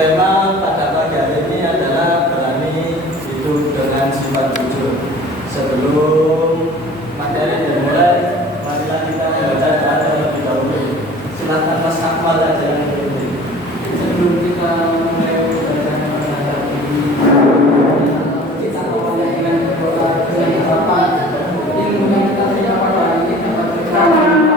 Tema pada pagi hari ini adalah berani hidup dengan sifat jujur. Sebelum materi dimulai, marilah kita membaca doa terlebih dahulu. Silakan Mas Akmal aja yang berhenti. Sebelum kita mulai bacaan pada ini, kita awali dengan doa dengan harapan ilmu yang kita terima pada hari ini dapat berkah.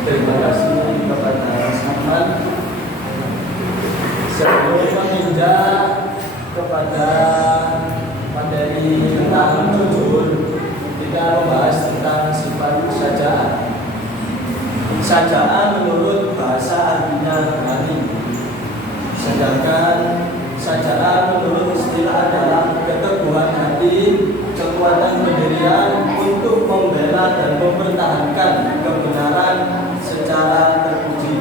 Terima kasih kepada Mas Ahmad. Sebelum meninjau kepada materi tentang jujur, kita membahas tentang sifat sajaan. Sajaan menurut bahasa artinya berani, sedangkan sajaan menurut istilah adalah keteguhan hati, kekuatan pendirian untuk membela dan mempertahankan kebenaran secara terpuji.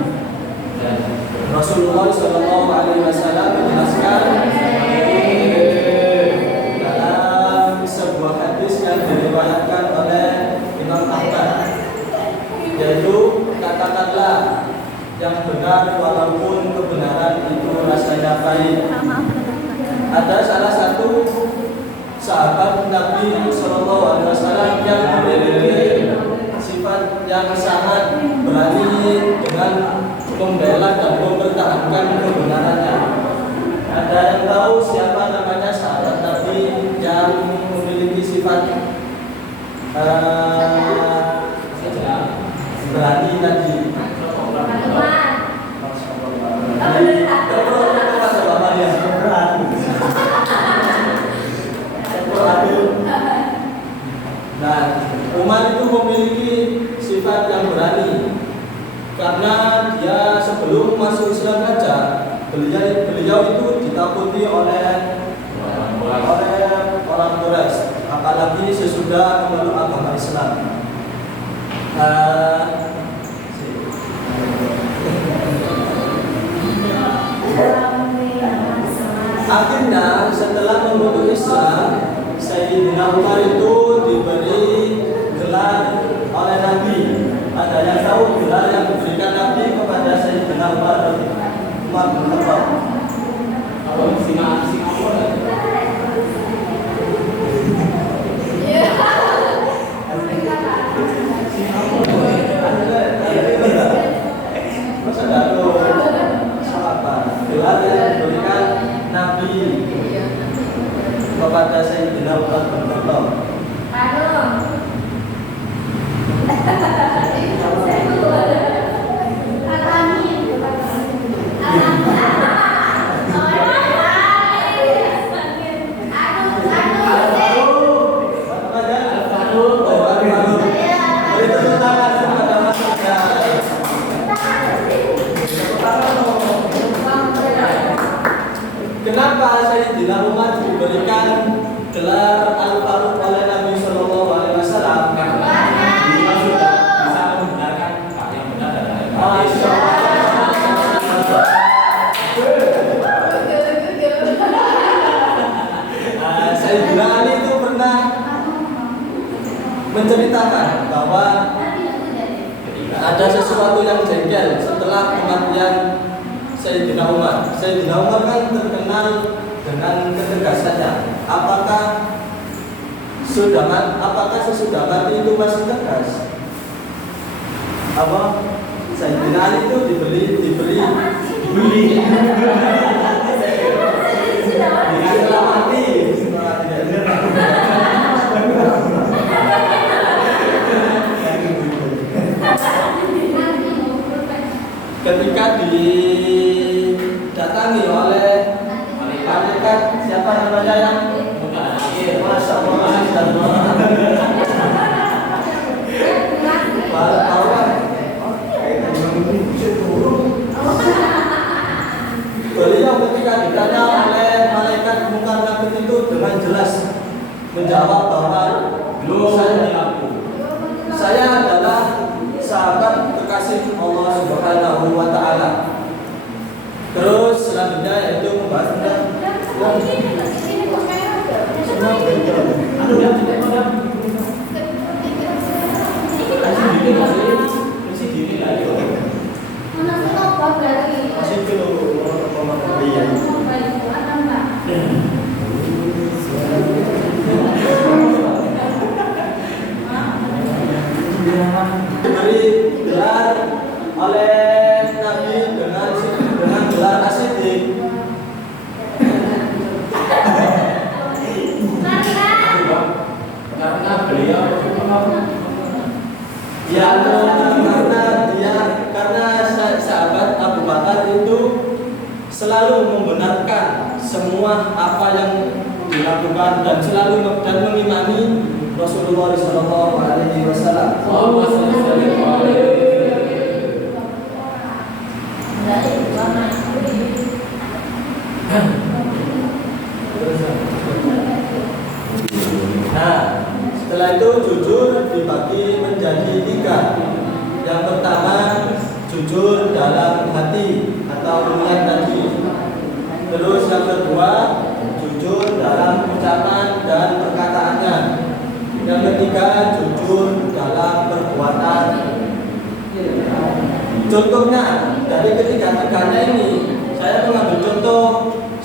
Rasulullah SAW menjelaskan dalam sebuah hadis yang diriwayatkan oleh Imam Ahmad, yaitu katakanlah yang benar walaupun kebenaran itu rasanya pahit. Ada salah satu sahabat Nabi SAW yang memiliki sifat yang sangat berani dengan membela dan mempertahankan kebenarannya. Ada yang tahu siapa namanya sahabat Nabi yang memiliki sifat berani tadi? Nah, Umar itu memiliki sifat yang berani karena dia sebelum masuk Islam saja beliau itu ditakuti oleh orang Quraisy, apalagi sesudah memeluk agama Islam. Akhirnya setelah memeluk Islam, Sayyidina Umar itu diberi gelar oleh Nabi. Ada yang tahu gelar yang diberikan Nabi kepada Sayyidina Umar bin Khattab? Gelar yang diberikan Nabi kepada Sayyidina Umar bin Khattab. Kenapa Sayyidina Umar diberikan gelar Al-Faruq oleh Nabi Sallallahu Alaihi Wasallam? Karena dia sudah bisa membenarkan yang benar dan yang salah. Sayyidina Ali itu pernah menceritakan bahwa ada sesuatu yang jengkel setelah kematian Sayyidina Umar. Sayyidina Umar kan terkenal dengan ketegasannya. Apakah sesudah mati itu masih tegas? Apa? Sayyidina Ali itu diberi setelah mati. Ketika didatangi oleh malaikat, siapa namanya yang Masya Allah, beliau ketika ditanya oleh malaikat Munkar Nakir itu dengan jelas menjawab bahwa saya adalah sahabat kekasih Allah Subhanahu wa Ta'ala. yaitu membahas tentang Masih diri lah itu. masih itu iya. Diberi gelar oleh Nabi dengan gelar As-Siddiq. Karena beliau Ya, karena sahabat Abu Bakar itu selalu membenarkan semua apa yang dilakukan dan selalu mengimani Rasulullah Shallallahu Alaihi Wasallam. Nah, setelah itu jujur dibagi menjadi 3. Yang pertama jujur dalam hati atau niat tadi. Terus yang kedua jujur dalam ucapan dan perkataannya. Yang ketiga jujur dalam perbuatan. Contohnya dari ketiga-tiganya ini saya mengambil contoh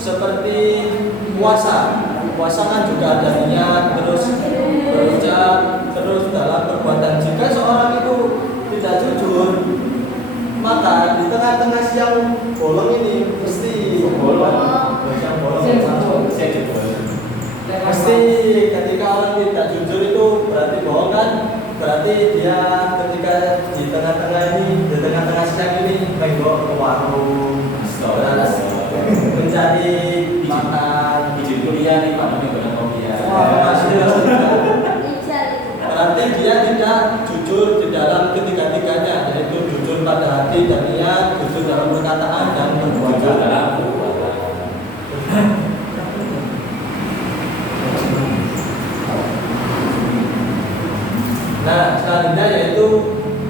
seperti puasa. Puasa kan juga ada niat, terus berucap, terus dalam perbuatan. Jika seorang itu tidak jujur, maka di tengah-tengah siang bolong ini mesti pasti ketika orang tidak jujur itu berarti bohong kan? Berarti dia ketika di tengah-tengah siang ini menggok ke warung, mencari makan, izin kuliah nih Pak Nabi bilang kopi ya. Berarti dia tidak jujur di dalam ketiga-tiganya, yaitu jujur pada hati dan niat, jujur dalam perkataan dan perbuatan. Nah, selanjutnya yaitu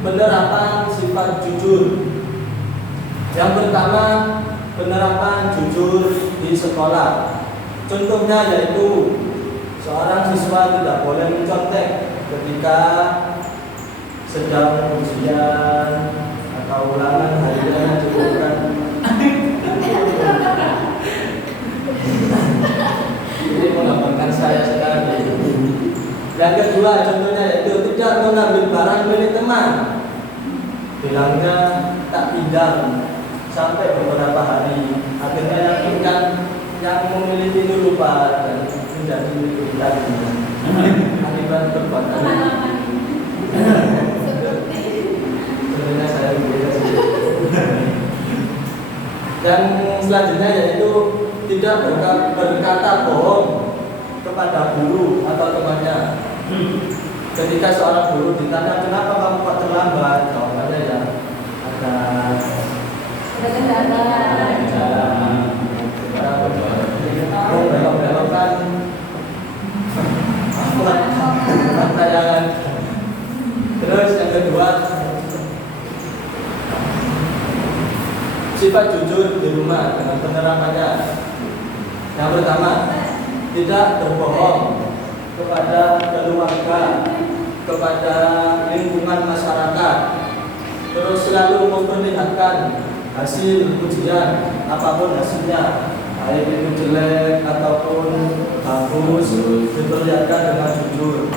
penerapan sifat jujur. Yang pertama, penerapan jujur di sekolah. Contohnya yaitu seorang siswa tidak boleh mencontek ketika sedang ujian atau ulangan harian dilakukan. Ini menggambarkan saya sekali. Yang kedua contohnya yaitu tidak mengambil barang milik teman. Bilangnya tak pinjam sampai beberapa hari. Akhirnya yang memiliki itu lupa dan menjadi milik kita. Akibat perbuatan. Sebenarnya saya berbeda sih. Dan selanjutnya yaitu tidak berkata bohong kepada guru atau temannya. Ketika seorang guru ditanya kenapa kamu kok terlambat, jawabannya ya ada belok-belokan tayangan. Terus yang kedua sifat jujur di rumah dengan penerapannya. Yang pertama tidak berbohong kepada keluarga, kepada lingkungan masyarakat. Terus selalu memperlihatkan hasil ujian apapun hasilnya, baik itu jelek ataupun bagus, diperlihatkan dengan jujur.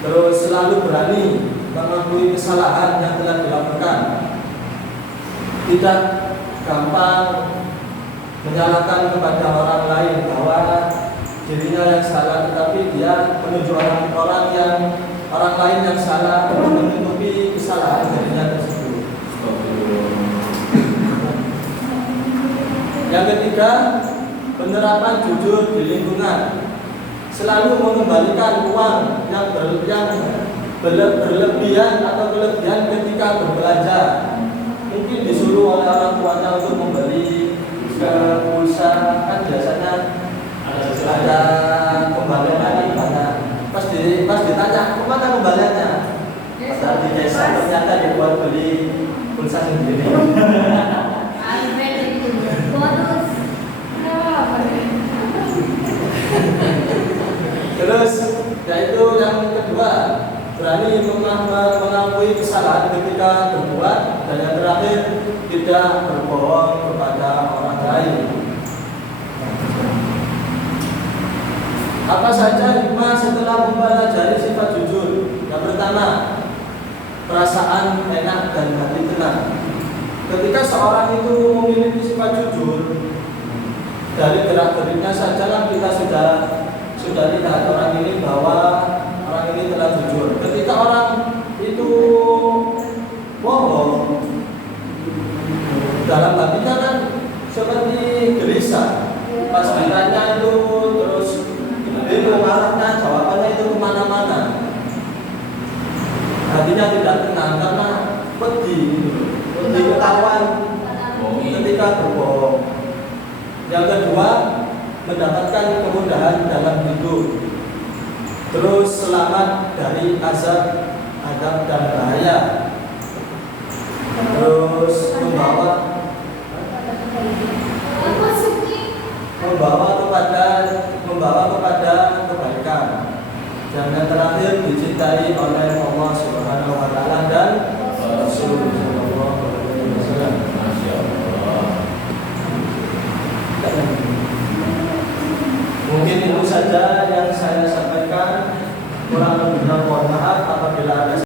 Terus selalu berani mengakui kesalahan yang telah dilakukan. Tidak gampang menyalahkan kepada orang lain bahwa dirinya yang salah, tetapi dia menunjuk orang lain yang salah untuk menutupi kesalahan dirinya tersebut. Yang ketiga, penerapan jujur di lingkungan. Selalu mengembalikan uang yang berlebihan atau kelebihan ketika berbelanja. Mungkin disuruh oleh orang tuanya untuk membeli pulsa, kan biasanya ada kembaliannya di mana. Pas ditanya kemana kembaliannya, padahal di desa ternyata dibuat beli pulsa sendiri. berbohong kepada orang lain. Apa saja hikmah setelah mempelajari sifat jujur? Yang pertama, perasaan enak dan hati tenang. Ketika seorang itu memiliki sifat jujur, dari gerak-geriknya saja kan kita sudah lihat orang ini bahwa orang ini telah jujur. Ketika orang itu bohong, dalam hatinya kan seperti gelisah. Pas ditanya itu terus dia mengarahkan jawabannya itu kemana-mana. Hatinya tidak tenang karena pedih ketahuan ketika berbohong. Yang kedua, mendapatkan kemudahan dalam hidup. Terus selamat dari azab dan bahaya. Terus membawa kepada kebaikan. Dan yang terakhir, dicintai oleh Allah Subhanahu wa taala dan Rasul sallallahu alaihi wasallam. Mungkin itu saja yang saya sampaikan. Kurang lebihnya mohon maaf apabila ada